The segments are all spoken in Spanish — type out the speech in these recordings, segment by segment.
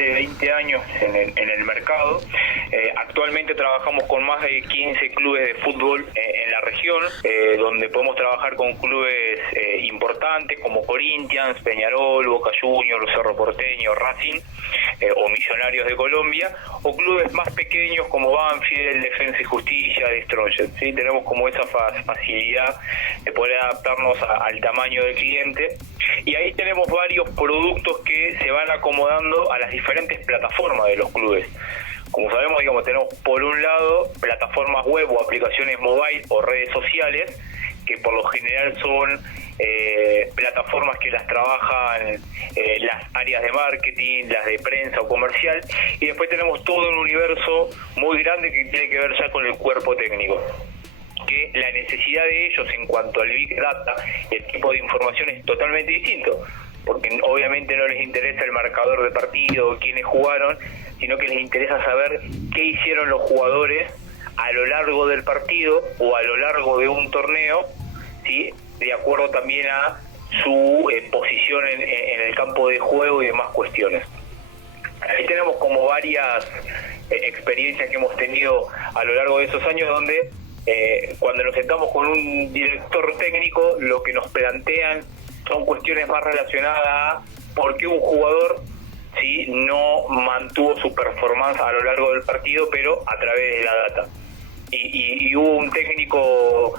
de 20 años en el mercado. Actualmente trabajamos con más de 15 clubes de fútbol en la región, donde podemos trabajar con clubes importantes como Corinthians, Peñarol, Boca Juniors, Cerro Porteño, Racing o Millonarios de Colombia, o clubes más pequeños como Banfield, Defensa y Justicia, Destroyers, ¿sí? Tenemos como esa facilidad de poder adaptarnos al tamaño del cliente, y ahí tenemos varios productos que se van acomodando a las diferentes plataformas de los clubes. Como sabemos, tenemos por un lado plataformas web o aplicaciones mobile o redes sociales, que por lo general son plataformas que las trabajan las áreas de marketing, las de prensa o comercial, y después tenemos todo un universo muy grande que tiene que ver ya con el cuerpo técnico, que la necesidad de ellos en cuanto al Big Data y el tipo de información es totalmente distinto, porque obviamente no les interesa el marcador de partido, quiénes jugaron, sino que les interesa saber qué hicieron los jugadores a lo largo del partido o a lo largo de un torneo, ¿sí? De acuerdo también a su posición en el campo de juego y demás cuestiones. Ahí tenemos como varias experiencias que hemos tenido a lo largo de esos años, donde cuando nos sentamos con un director técnico, lo que nos plantean son cuestiones más relacionadas a por qué un jugador, ¿sí?, no mantuvo su performance a lo largo del partido, pero a través de la data. Y hubo un técnico,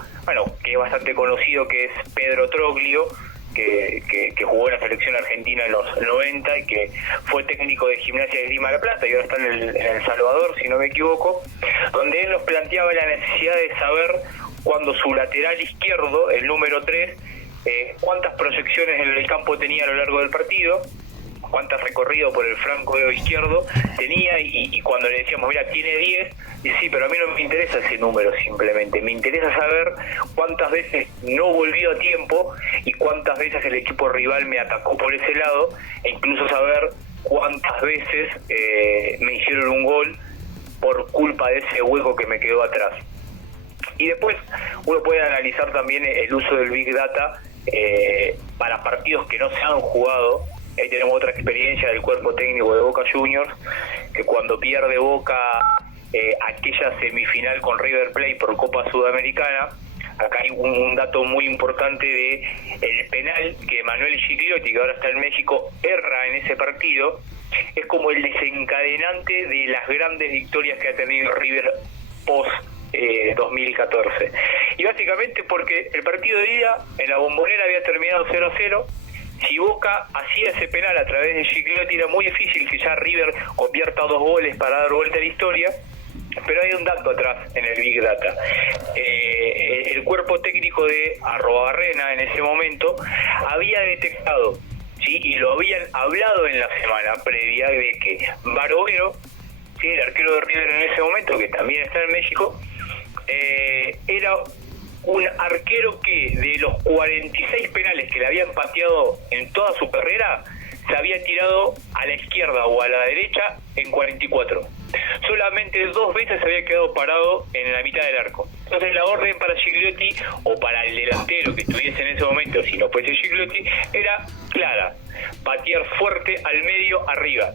que es bastante conocido, que es Pedro Troglio, que jugó en la selección argentina en los 90 y que fue técnico de Gimnasia de Grima de la Plata y ahora está en El Salvador, si no me equivoco, donde él nos planteaba la necesidad de saber cuando su lateral izquierdo, el número 3, cuántas proyecciones en el campo tenía a lo largo del partido, cuántas recorrido por el flanco izquierdo tenía, y cuando le decíamos, mira, tiene 10, y sí, pero a mí no me interesa ese número, simplemente me interesa saber cuántas veces no volvió a tiempo y cuántas veces el equipo rival me atacó por ese lado, e incluso saber cuántas veces me hicieron un gol por culpa de ese hueco que me quedó atrás. Y después uno puede analizar también el uso del Big Data para partidos que no se han jugado. Ahí tenemos otra experiencia del cuerpo técnico de Boca Juniors, que cuando pierde Boca aquella semifinal con River Plate por Copa Sudamericana, acá hay un dato muy importante de el penal que Manuel Gigliotti, que ahora está en México, erra en ese partido. Es como el desencadenante de las grandes victorias que ha tenido River post 2014. Y básicamente porque el partido de ida en la Bombonera había terminado 0-0. Si Boca hacía ese penal a través de Gigliotti, era muy difícil que ya River convierta 2 goles para dar vuelta a la historia. Pero hay un dato atrás en el Big Data. El cuerpo técnico de Arrobarrena en ese momento había detectado, ¿sí?, y lo habían hablado en la semana previa, de que Barovero, ¿sí?, el arquero de River en ese momento, que también está en México, era un arquero que de los 46 penales que le habían pateado en toda su carrera, se había tirado a la izquierda o a la derecha en 44. Solamente 2 veces se había quedado parado en la mitad del arco. Entonces la orden para Gigliotti, o para el delantero que estuviese en ese momento, si no fuese Gigliotti, era clara: patear fuerte al medio arriba.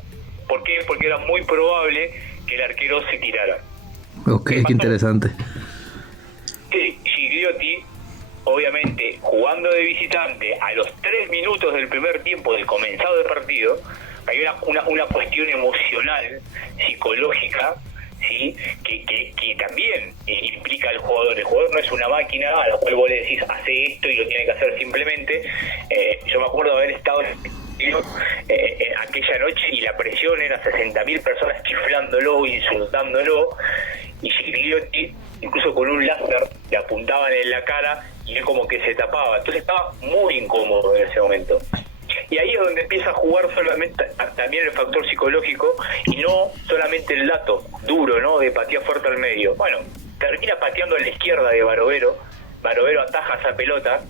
¿Por qué? Porque era muy probable que el arquero se tirara. Ok, qué interesante. Sí, Gigliotti, obviamente, jugando de visitante, a los 3 minutos del primer tiempo del comenzado del partido, hay una cuestión emocional, psicológica, ¿sí?, que también implica al jugador. El jugador no es una máquina a la cual vos le decís, hace esto y lo tiene que hacer simplemente. Yo me acuerdo de haber estado aquella noche y la presión era 60.000 personas chiflándolo, insultándolo, y Gigliotti incluso con un láser le apuntaban en la cara y él como que se tapaba. Entonces estaba muy incómodo en ese momento. Y ahí es donde empieza a jugar solamente también el factor psicológico y no solamente el dato duro, ¿no?, de patear fuerte al medio. Bueno, termina pateando a la izquierda de Barovero. Barovero ataja esa pelota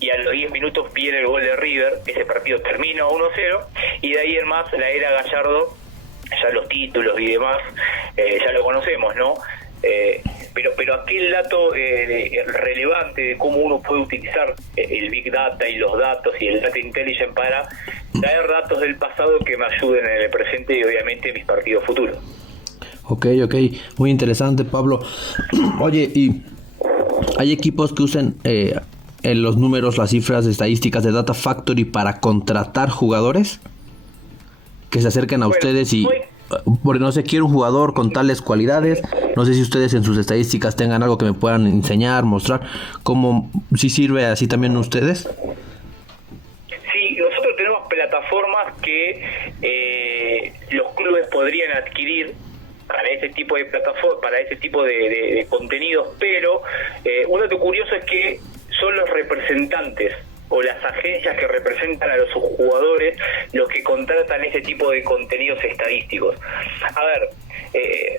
y a los 10 minutos viene el gol de River. Ese partido termina 1-0 y de ahí en más la era Gallardo, ya los títulos y demás ya lo conocemos, ¿no? Pero aquel dato relevante de cómo uno puede utilizar el Big Data y los datos y el Data Intelligence para traer datos del pasado que me ayuden en el presente y obviamente en mis partidos futuros. Ok, muy interesante, Pablo. Oye, ¿y hay equipos que usen en los números, las cifras estadísticas de Data Factory para contratar jugadores? Que se acerquen a ustedes y, porque no sé, quiero un jugador con tales cualidades. No sé si ustedes en sus estadísticas tengan algo que me puedan enseñar, mostrar. ¿Cómo, si sirve así también ustedes? Sí, nosotros tenemos plataformas que los clubes podrían adquirir para ese tipo de plataforma, para ese tipo de contenidos, pero un dato curioso es que son los representantes o las agencias que representan a los jugadores los que contratan ese tipo de contenidos estadísticos. A ver,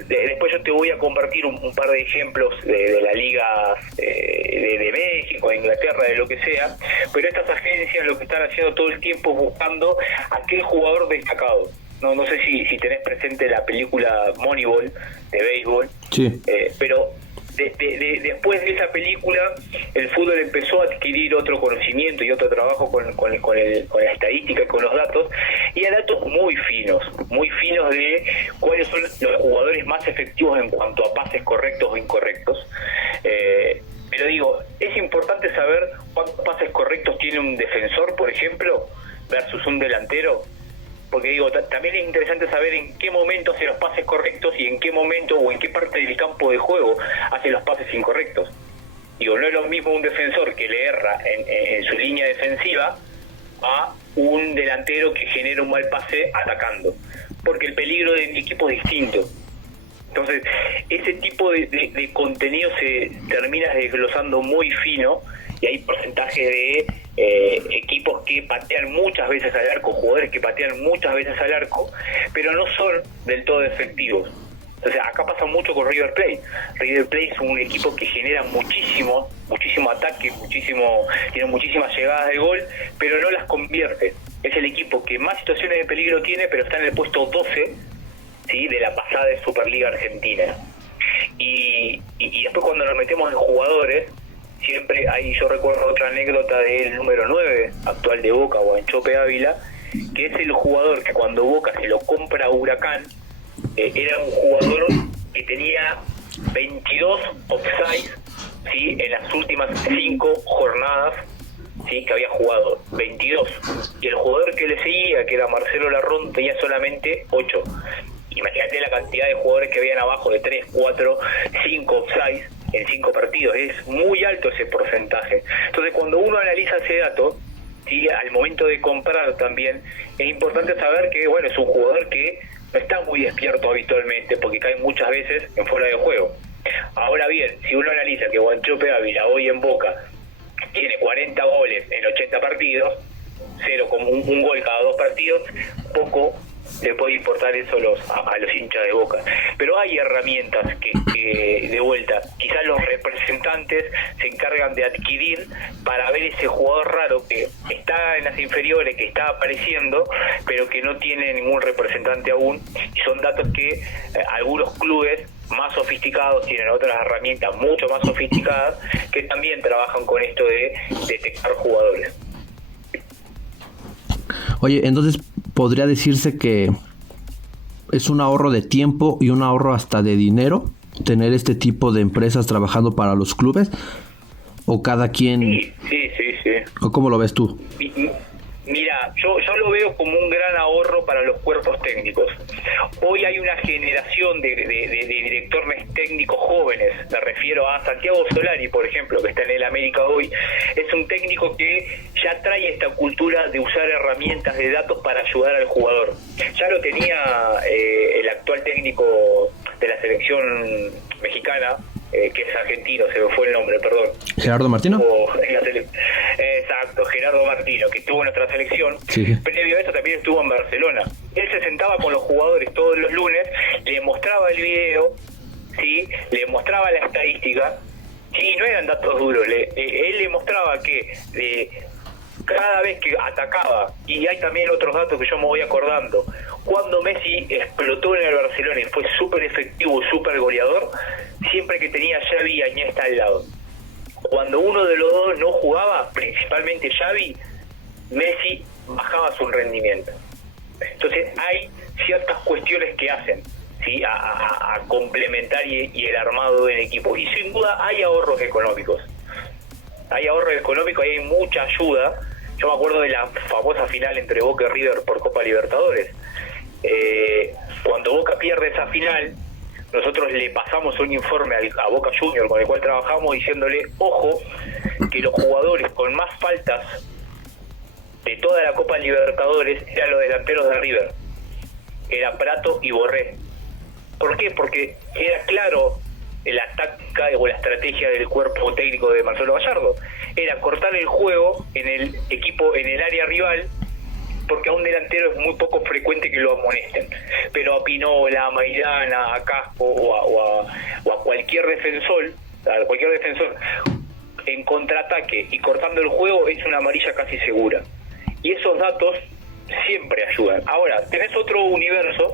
después yo te voy a compartir un par de ejemplos de las ligas de México, de Inglaterra, de lo que sea, pero estas agencias lo que están haciendo todo el tiempo es buscando aquel jugador destacado. No sé si tenés presente la película Moneyball de béisbol, sí. Pero después de esa película el fútbol empezó a adquirir otro conocimiento y otro trabajo con la estadística y con los datos, y hay datos muy finos de cuáles son los jugadores más efectivos en cuanto a pases correctos o incorrectos. Pero digo, es importante saber cuántos pases correctos tiene un defensor, por ejemplo, versus un delantero. Porque digo, también es interesante saber en qué momento hace los pases correctos y en qué momento o en qué parte del campo de juego hace los pases incorrectos. Digo, no es lo mismo un defensor que le erra en su línea defensiva a un delantero que genera un mal pase atacando, porque el peligro de mi equipo es distinto. Entonces, ese tipo de contenido se termina desglosando muy fino, y hay porcentaje de equipos que patean muchas veces al arco, jugadores que patean muchas veces al arco, pero no son del todo efectivos. Entonces acá pasa mucho con River Plate. River Plate es un equipo que genera muchísimo ataque, tiene muchísimas llegadas de gol, pero no las convierte. Es el equipo que más situaciones de peligro tiene, pero está en el puesto 12, ¿sí?, de la pasada de Superliga Argentina. Y después cuando nos metemos en jugadores, siempre hay, yo recuerdo otra anécdota del número 9 actual de Boca, Guanchope Ávila, que es el jugador que cuando Boca se lo compra a Huracán, era un jugador que tenía 22 offsides, ¿sí?, en las últimas 5 jornadas, ¿sí?, que había jugado, 22, y el jugador que le seguía, que era Marcelo Larrón, tenía solamente 8. Imagínate la cantidad de jugadores que habían abajo de 3, 4, 5 offsides en 5 partidos. Es muy alto ese porcentaje. Entonces, cuando uno analiza ese dato, ¿sí?, al momento de comprar también, es importante saber que, bueno, es un jugador que no está muy despierto habitualmente, porque cae muchas veces en fuera de juego. Ahora bien, si uno analiza que Guanchope Ávila hoy en Boca tiene 40 goles en 80 partidos, 0 como un gol cada 2 partidos, poco le puede importar eso a los hinchas de Boca. Pero hay herramientas que de vuelta, quizás los representantes se encargan de adquirir para ver ese jugador raro que está en las inferiores, que está apareciendo, pero que no tiene ningún representante aún, y son datos que algunos clubes más sofisticados tienen otras herramientas mucho más sofisticadas que también trabajan con esto de detectar jugadores. Oye, entonces podría decirse que es un ahorro de tiempo y un ahorro hasta de dinero tener este tipo de empresas trabajando para los clubes, o cada quien. Sí. ¿O cómo lo ves tú? Mira, yo lo veo como un gran ahorro para los cuerpos técnicos. Hoy hay una generación de directores técnicos jóvenes. Me refiero a Santiago Solari, por ejemplo, que está en el América hoy. Es un técnico que ya trae esta cultura de usar herramientas de datos para ayudar al jugador. Ya lo tenía el actual técnico de la selección mexicana, que es argentino, se me fue el nombre, perdón. ¿Gerardo Martino? Exacto, Gerardo Martino, que estuvo en nuestra selección. Sí. Previo a eso también estuvo en Barcelona. Él se sentaba con los jugadores todos los lunes, le mostraba el video, ¿sí?, le mostraba la estadística, y no eran datos duros, él le mostraba que cada vez que atacaba, y hay también otros datos que yo me voy acordando, cuando Messi explotó en el Barcelona y fue súper efectivo, súper goleador, siempre que tenía Xavi y Iniesta al lado. Cuando uno de los dos no jugaba, principalmente Xavi, Messi bajaba su rendimiento. Entonces hay ciertas cuestiones que hacen, ¿sí?, a complementar y el armado del equipo. Y sin duda hay ahorros económicos. Hay mucha ayuda. Yo me acuerdo de la famosa final entre Boca y River por Copa Libertadores. Cuando Boca pierde esa final, nosotros le pasamos un informe a Boca Junior con el cual trabajamos diciéndole, ojo, que los jugadores con más faltas de toda la Copa Libertadores eran los delanteros de River. Era Prato y Borré. ¿Por qué? Porque era claro la táctica o la estrategia del cuerpo técnico de Marcelo Gallardo. Era cortar el juego en el equipo, en el área rival, porque a un delantero es muy poco frecuente que lo amonesten. Pero a Pinola, a Maidana, a Casco o a cualquier defensor, en contraataque y cortando el juego es una amarilla casi segura. Y esos datos siempre ayudan. Ahora, tenés otro universo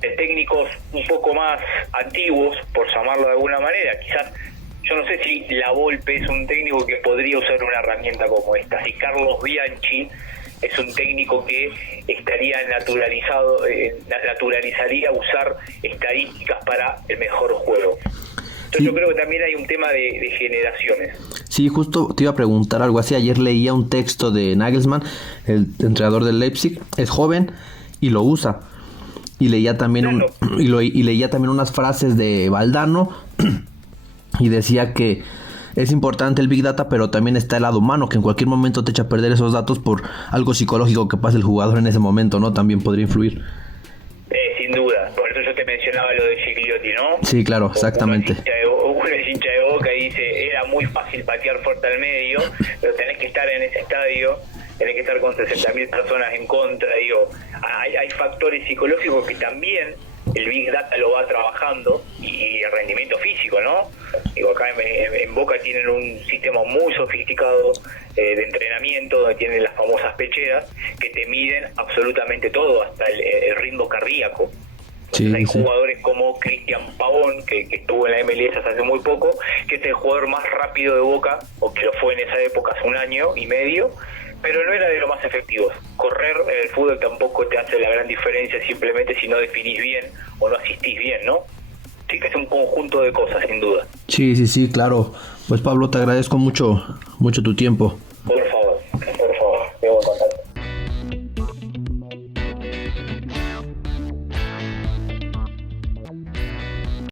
de técnicos un poco más antiguos, por llamarlo de alguna manera. Quizás, yo no sé si La Volpe es un técnico que podría usar una herramienta como esta, si Carlos Bianchi es un técnico que estaría naturalizaría usar estadísticas para el mejor juego. Entonces sí, yo creo que también hay un tema de generaciones. Sí, justo te iba a preguntar algo así. Ayer leía un texto de Nagelsmann, el entrenador del Leipzig. Es joven y lo usa. Y leía también leía también unas frases de Valdano y decía que es importante el Big Data, pero también está el lado humano, que en cualquier momento te echa a perder esos datos por algo psicológico que pasa el jugador en ese momento, ¿no? También podría influir. Sin duda, por eso yo te mencionaba lo de Gigliotti, ¿no? Sí, claro, exactamente. Uno es hincha de Boca y dice, era muy fácil patear fuerte al medio, pero tenés que estar en ese estadio, tenés que estar con 60.000 personas en contra, digo, hay factores psicológicos que también el Big Data lo va trabajando, y el rendimiento físico, ¿no? Digo, acá en Boca tienen un sistema muy sofisticado de entrenamiento, donde tienen las famosas pecheras que te miden absolutamente todo, hasta el ritmo cardíaco. Sí, hay sí, jugadores como Cristian Pavón, que estuvo en la MLS hace muy poco, que es el jugador más rápido de Boca, o que lo fue en esa época hace 1 año y medio, pero no era de los más efectivos. Correr en el fútbol tampoco te hace la gran diferencia, simplemente si no definís bien o no asistís bien, ¿no? Sí que es un conjunto de cosas, sin duda. Sí, claro. Pues Pablo, te agradezco mucho tu tiempo.